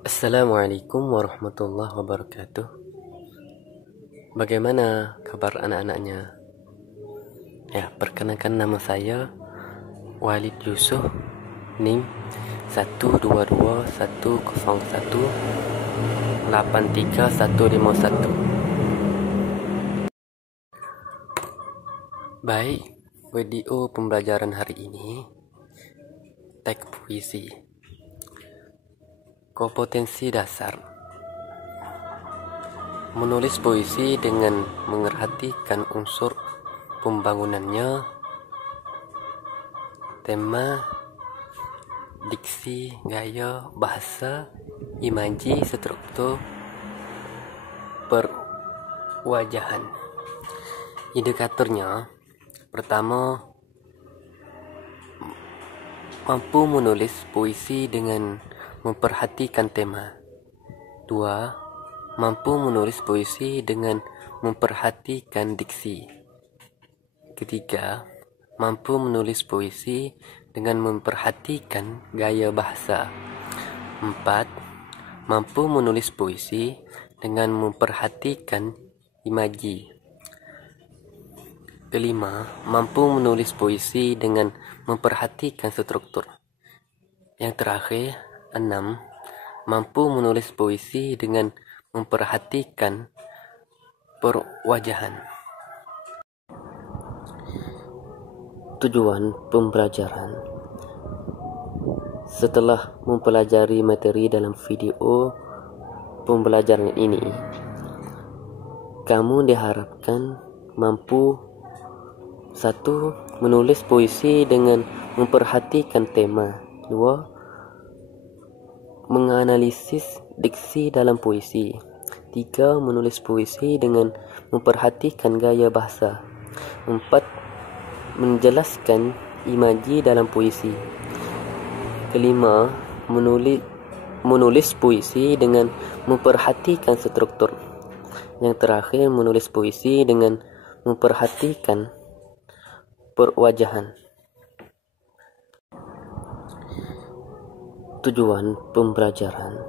Assalamualaikum warahmatullahi wabarakatuh. Bagaimana kabar anak-anaknya? Ya, perkenalkan nama saya Walid Yusuf, NIM 12210183151. Baik, video pembelajaran hari ini teks puisi. Kompetensi dasar. Menulis puisi dengan memperhatikan unsur pembangunannya, tema, diksi, gaya, bahasa, imaji, struktur, perwajahan. Indikatornya, pertama, mampu menulis puisi dengan memperhatikan tema. 2. Mampu menulis puisi dengan memperhatikan diksi. 3. Mampu menulis puisi dengan memperhatikan gaya bahasa. 4. Mampu menulis puisi dengan memperhatikan imaji. 5. Mampu menulis puisi dengan memperhatikan struktur. Yang terakhir, 6. Mampu menulis puisi dengan memperhatikan perwajahan. Tujuan pembelajaran. Setelah mempelajari materi dalam video pembelajaran ini, kamu diharapkan mampu 1. Menulis puisi dengan memperhatikan tema. 2. Menganalisis diksi dalam puisi. 3. Menulis puisi dengan memperhatikan gaya bahasa. 4. Menjelaskan imaji dalam puisi. 5. Menulis puisi dengan memperhatikan struktur. Yang terakhir, menulis puisi dengan memperhatikan perwajahan. Tujuan pembelajaran.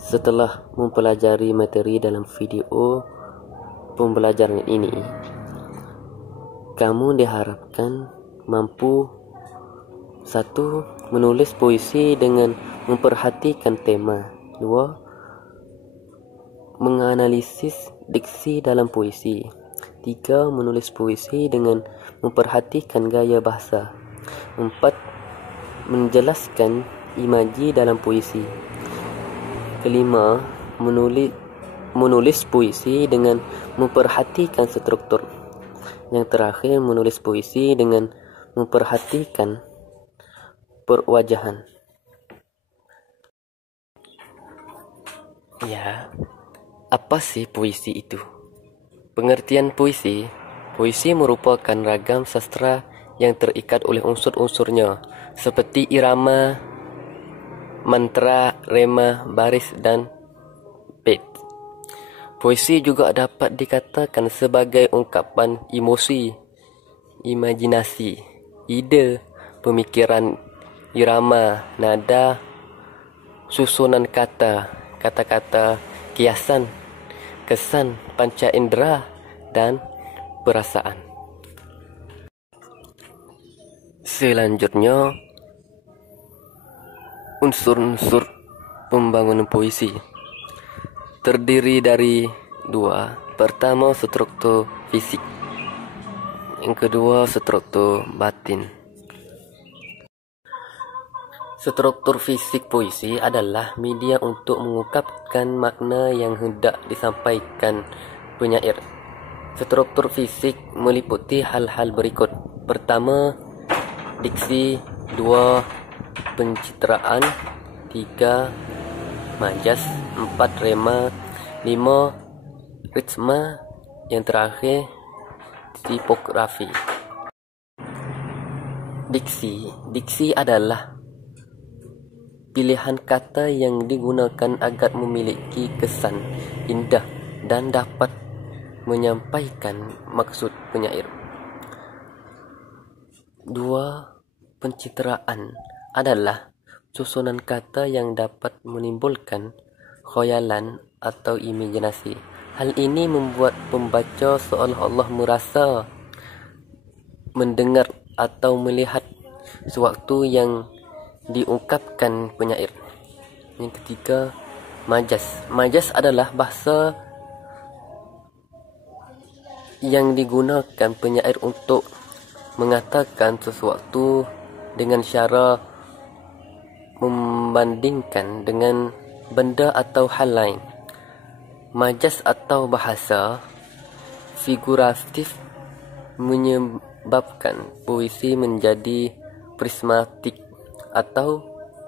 Setelah mempelajari materi dalam video pembelajaran ini, kamu diharapkan mampu 1. Menulis puisi dengan memperhatikan tema. 2. Menganalisis diksi dalam puisi. 3. Menulis puisi dengan memperhatikan gaya bahasa. 4. Menjelaskan imaji dalam puisi. 5. Menulis puisi dengan memperhatikan struktur. Yang terakhir, menulis puisi dengan memperhatikan perwajahan. Ya, apa sih puisi itu? Pengertian puisi. Puisi merupakan ragam sastra yang terikat oleh unsur-unsurnya seperti irama, mantra, rema, baris, dan bait. Puisi juga dapat dikatakan sebagai ungkapan emosi, imajinasi, ide, pemikiran, irama, nada, susunan kata, kata-kata, kiasan, kesan, panca indera, dan perasaan. Selanjutnya, unsur-unsur pembangunan puisi terdiri dari 2. Pertama, struktur fisik. Yang kedua, struktur batin. Struktur fisik puisi adalah media untuk mengungkapkan makna yang hendak disampaikan penyair. Struktur fisik meliputi hal-hal berikut. Pertama, diksi. 2. Pencitraan. 3. Majas. 4. Rema. 5. Ritma. Yang terakhir, tipografi. Diksi adalah pilihan kata yang digunakan agar memiliki kesan indah dan dapat menyampaikan maksud penyair. 2. Pencitraan adalah susunan kata yang dapat menimbulkan khayalan atau imajinasi. Hal ini membuat pembaca seolah-olah merasa, mendengar atau melihat sewaktu yang diungkapkan penyair. Yang ketiga, majaz. Majaz adalah bahasa yang digunakan penyair untuk mengatakan sesuatu dengan cara membandingkan dengan benda atau hal lain. Majaz atau bahasa figuratif menyebabkan puisi menjadi prismatik atau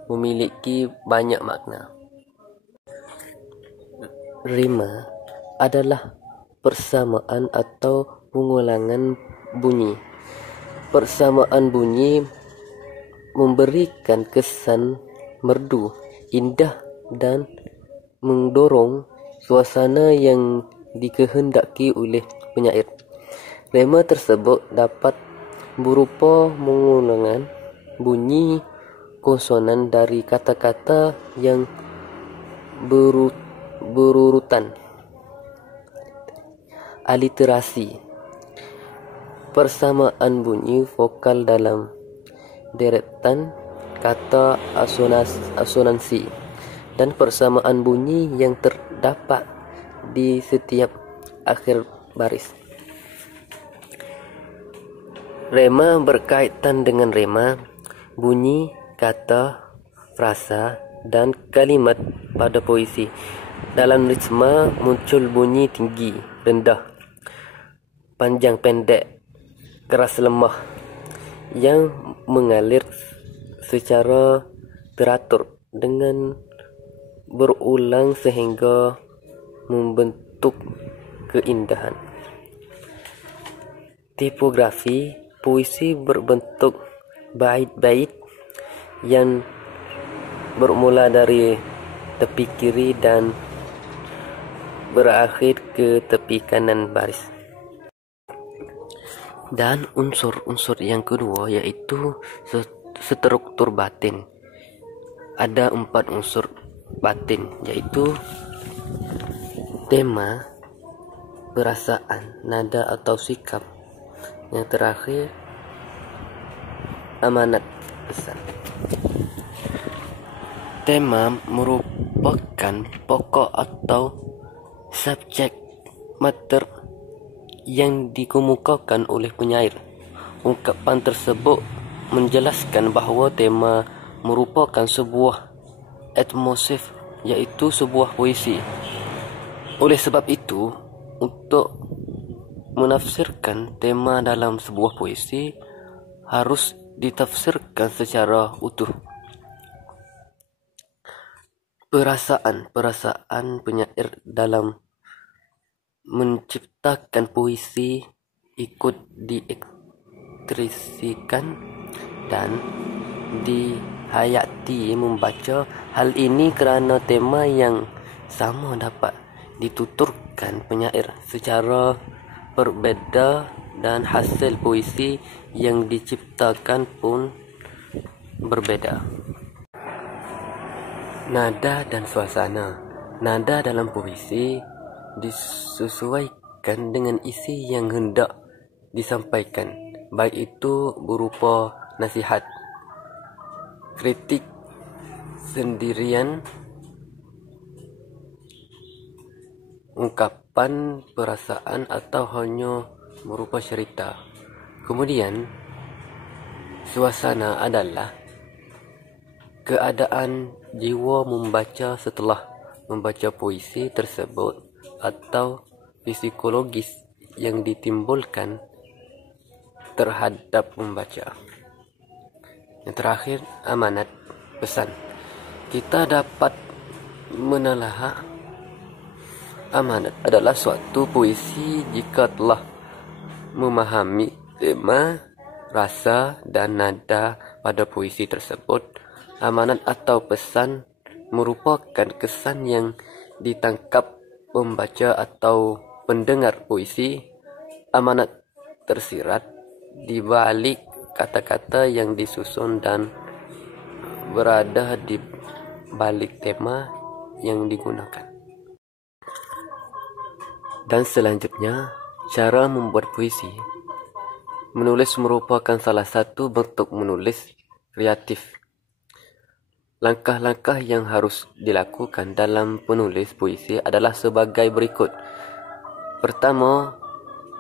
memiliki banyak makna. Rima adalah persamaan atau pengulangan bunyi. Persamaan bunyi memberikan kesan merdu, indah dan mendorong suasana yang dikehendaki oleh penyair. Rema tersebut dapat berupa pengulangan bunyi konsonan dari kata-kata yang berurutan. Aliterasi, persamaan bunyi vokal dalam deretan kata asonansi, dan persamaan bunyi yang terdapat di setiap akhir baris. Rema berkaitan dengan rema, bunyi, kata, frasa, dan kalimat pada puisi. Dalam ritma muncul bunyi tinggi, rendah, panjang pendek, keras lemah yang mengalir secara teratur dengan berulang sehingga membentuk keindahan. Tipografi puisi berbentuk bait-bait yang bermula dari tepi kiri dan berakhir ke tepi kanan baris. Dan unsur-unsur yang kedua yaitu struktur batin. Ada 4 unsur batin, yaitu tema, perasaan, nada atau sikap. Yang terakhir, amanat, pesan. Tema merupakan pokok atau subjek mater yang dikemukakan oleh penyair. Ungkapan tersebut menjelaskan bahawa tema merupakan sebuah atmosfer, yaitu sebuah puisi. Oleh sebab itu, untuk menafsirkan tema dalam sebuah puisi harus ditafsirkan secara utuh. Perasaan penyair dalam menciptakan puisi ikut diekspresikan dan dihayati membaca. Hal ini kerana tema yang sama dapat dituturkan penyair secara berbeza dan hasil puisi yang diciptakan pun berbeza. Nada dan suasana. Nada dalam puisi disesuaikan dengan isi yang hendak disampaikan, baik itu berupa nasihat, kritik, sendirian, ungkapan perasaan atau hanya berupa cerita. Kemudian, suasana adalah keadaan jiwa membaca setelah membaca puisi tersebut atau psikologis yang ditimbulkan terhadap membaca. Yang terakhir, amanat, pesan. Kita dapat menelaah amanat adalah suatu puisi jika telah memahami tema, rasa dan nada pada puisi tersebut. Amanat atau pesan merupakan kesan yang ditangkap pembaca atau pendengar puisi. Amanat tersirat di balik kata-kata yang disusun dan berada di balik tema yang digunakan. Dan selanjutnya, cara membuat puisi. Menulis merupakan salah satu bentuk menulis kreatif. Langkah-langkah yang harus dilakukan dalam penulis puisi adalah sebagai berikut. Pertama,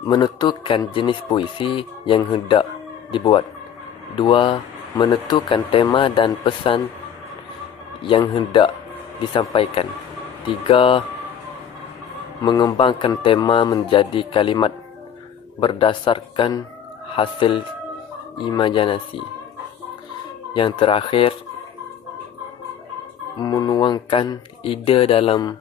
menentukan jenis puisi yang hendak dibuat. 2. Menentukan tema dan pesan yang hendak disampaikan. 3. Mengembangkan tema menjadi kalimat berdasarkan hasil imajinasi. Yang terakhir, menuangkan ide dalam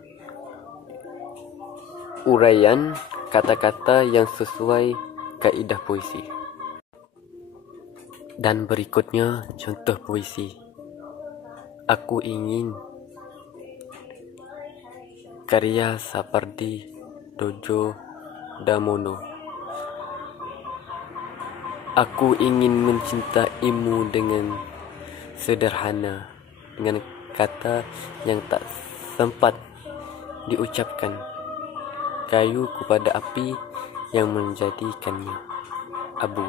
uraian kata-kata yang sesuai kaedah puisi. Dan berikutnya contoh puisi. Aku ingin, karya Sapardi Djoko Damono. Aku ingin mencintaimu dengan sederhana, dengan kata yang tak sempat diucapkan, kayu kepada api yang menjadikannya abu.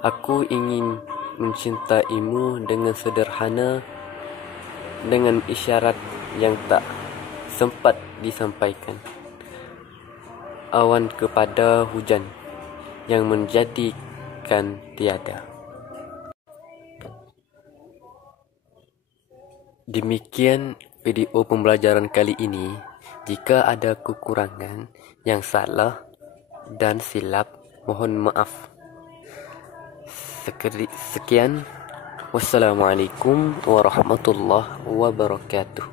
Aku ingin mencintaimu dengan sederhana, dengan isyarat yang tak sempat disampaikan, awan kepada hujan yang menjadikan tiada. Demikian video pembelajaran kali ini. Jika ada kekurangan, yang salah dan silap, mohon maaf. Sekian. Wassalamualaikum warahmatullahi wabarakatuh.